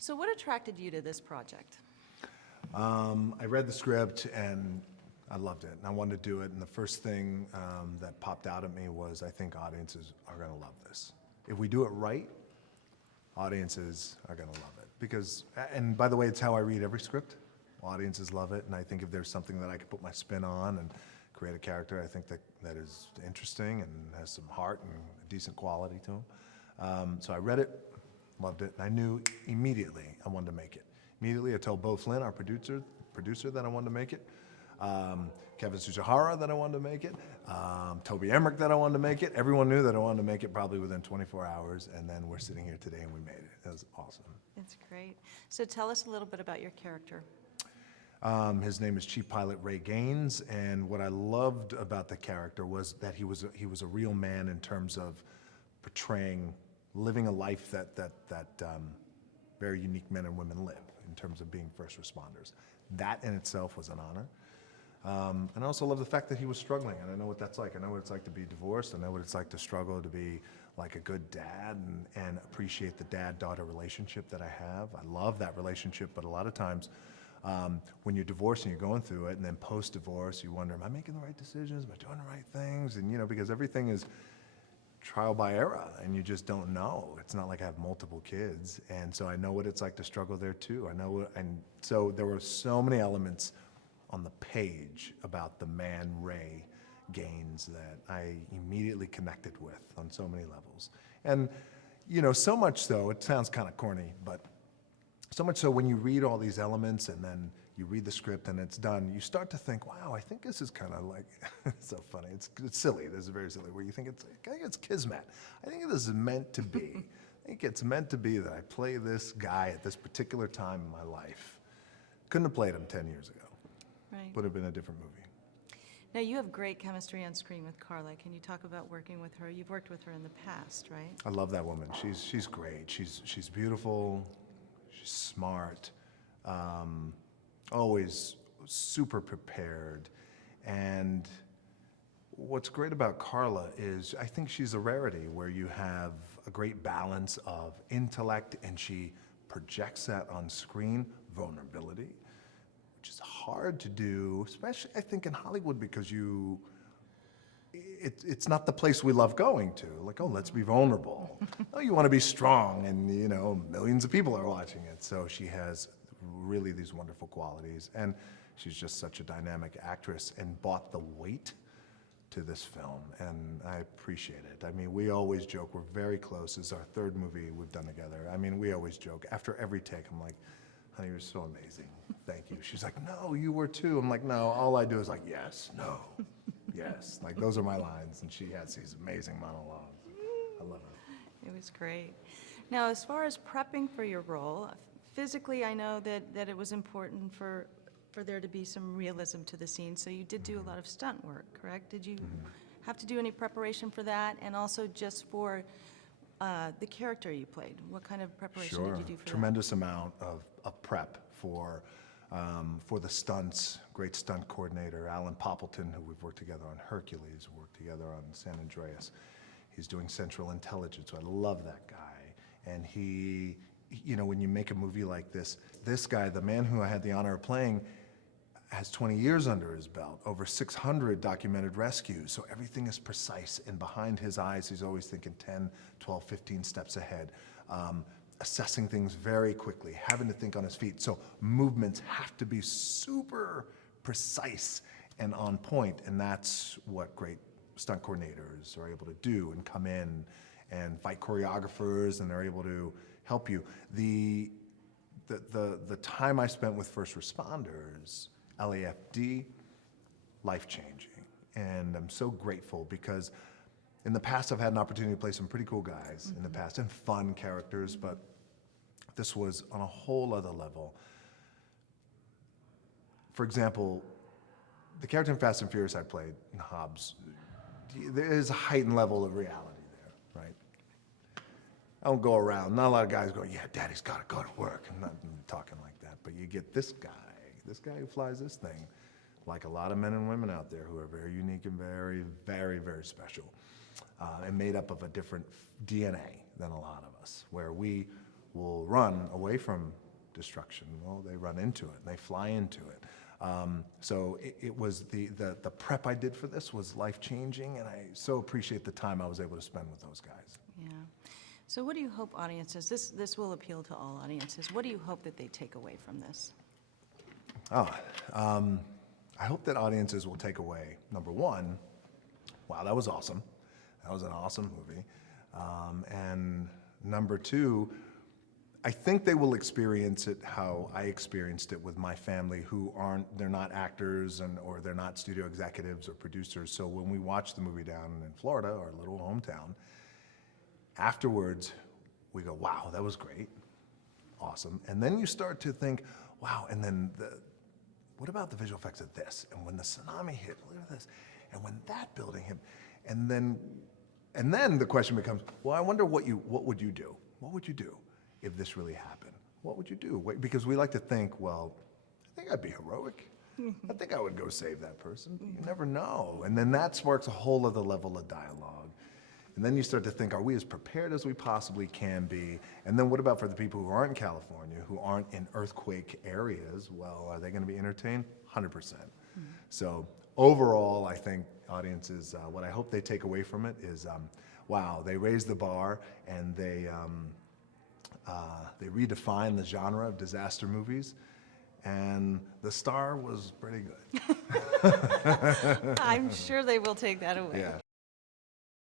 So what attracted you to this project? I read the script and I loved it, and I wanted to do it. And the first thing that popped out at me was, I think audiences are going to love this. If we do it right, audiences are going to love it. Because, and by the way, it's how I read every script. Audiences love it, and I think if there's something that I could put my spin on and create a character, I think that is interesting and has some heart and a decent quality to him. So I read it, loved it, and I knew immediately I wanted to make it. Immediately I told Beau Flynn, our producer that I wanted to make it. Kevin Sujihara that I wanted to make it. Toby Emmerich that I wanted to make it. Everyone knew that I wanted to make it probably within 24 hours, and then we're sitting here today and we made it. It was awesome. It's great. So tell us a little bit about your character. His name is Chief Pilot Ray Gaines, and what I loved about the character was that he was a real man in terms of portraying, living a life that very unique men and women live in terms of being first responders. That in itself was an honor. And I also love the fact that he was struggling, and I know what that's like. I know what it's like to be divorced. I know what it's like to struggle to be like a good dad and appreciate the dad-daughter relationship that I have. I love that relationship, but a lot of times when you're divorced and you're going through it, and then post-divorce, you wonder, am I making the right decisions? Am I doing the right things? And, you know, because everything is trial by error, and you just don't know. It's not like I have multiple kids, and so I know what it's like to struggle there too. I know, and so there were so many elements on the page about the man Ray Gaines that I immediately connected with on so many levels. And, you know, so much so, it sounds kind of corny, but so much so when you read all these elements and then you read the script and it's done, you start to think, wow, I think this is kind of like, it's so funny, it's silly, this is very silly, where you think I think it's kismet. I think this is meant to be. I think it's meant to be that I play this guy at this particular time in my life. Couldn't have played him 10 years ago. Right. Would have been a different movie. Now, you have great chemistry on screen with Carla. Can you talk about working with her? You've worked with her in the past, right? I love that woman. She's great. She's beautiful. She's smart. Always super prepared. And what's great about Carla is I think she's a rarity where you have a great balance of intellect, and she projects that on screen, vulnerability, which is hard to do, especially I think in Hollywood, because it's not the place we love going to. Like, oh, let's be vulnerable. Oh, you want to be strong, and you know, millions of people are watching it. So she has really these wonderful qualities, and she's just such a dynamic actress and brought the weight to this film, and I appreciate it. I mean, we always joke, we're very close. This is our third movie we've done together. I mean, we always joke. After every take, I'm like, honey, you're so amazing. Thank you. She's like, no, you were too. I'm like, no, all I do is like, yes, no, yes. Like, those are my lines, and she has these amazing monologues. I love it. It was great. Now, as far as prepping for your role, physically, I know that it was important for there to be some realism to the scene, so you did do a lot of stunt work, correct? Did you have to do any preparation for that? And also just for the character you played, what kind of preparation did you do for that? Tremendous amount of prep for the stunts. Great stunt coordinator, Alan Poppleton, who we've worked together on Hercules, worked together on San Andreas. He's doing Central Intelligence, so I love that guy. And he, you know, when you make a movie like this guy, the man who I had the honor of playing, has 20 years under his belt, over 600 documented rescues, so everything is precise, and behind his eyes, he's always thinking 10, 12, 15 steps ahead, assessing things very quickly, having to think on his feet, so movements have to be super precise and on point, and that's what great stunt coordinators are able to do, and come in and fight choreographers, and they're able to help you. The time I spent with first responders, LAFD, life-changing. And I'm so grateful because in the past I've had an opportunity to play some pretty cool guys in the past, and fun characters, but this was on a whole other level. For example, the character in Fast and Furious I played, in Hobbs, there is a heightened level of reality there, right? I don't go around, not a lot of guys go, yeah, daddy's gotta go to work. I'm not talking like that, but you get this guy who flies this thing, like a lot of men and women out there who are very unique and very, very, very special, and made up of a different DNA than a lot of us, where we will run away from destruction. Well, they run into it, and they fly into it. So it was the prep I did for this was life-changing, and I so appreciate the time I was able to spend with those guys. Yeah. So what do you hope audiences, this will appeal to all audiences, what do you hope that they take away from this? I hope that audiences will take away, number one, wow, that was awesome. That was an awesome movie. And number two, I think they will experience it how I experienced it with my family, who they're not actors or they're not studio executives or producers. So when we watched the movie down in Florida, our little hometown, afterwards we go, wow, that was great, awesome. And then you start to think, wow, and then what about the visual effects of this? And when the tsunami hit, look at this. And when that building hit, and then the question becomes, well, I wonder what would you do? What would you do if this really happened? What would you do? Because we like to think, well, I think I'd be heroic. I think I would go save that person. You never know. And then that sparks a whole other level of dialogue. And then you start to think, are we as prepared as we possibly can be? And then what about for the people who aren't in California, who aren't in earthquake areas? Well, are they going to be entertained? 100%. So overall, I think audiences, what I hope they take away from it is, wow, they raised the bar, and they redefined the genre of disaster movies, and the star was pretty good. I'm sure they will take that away. Yeah.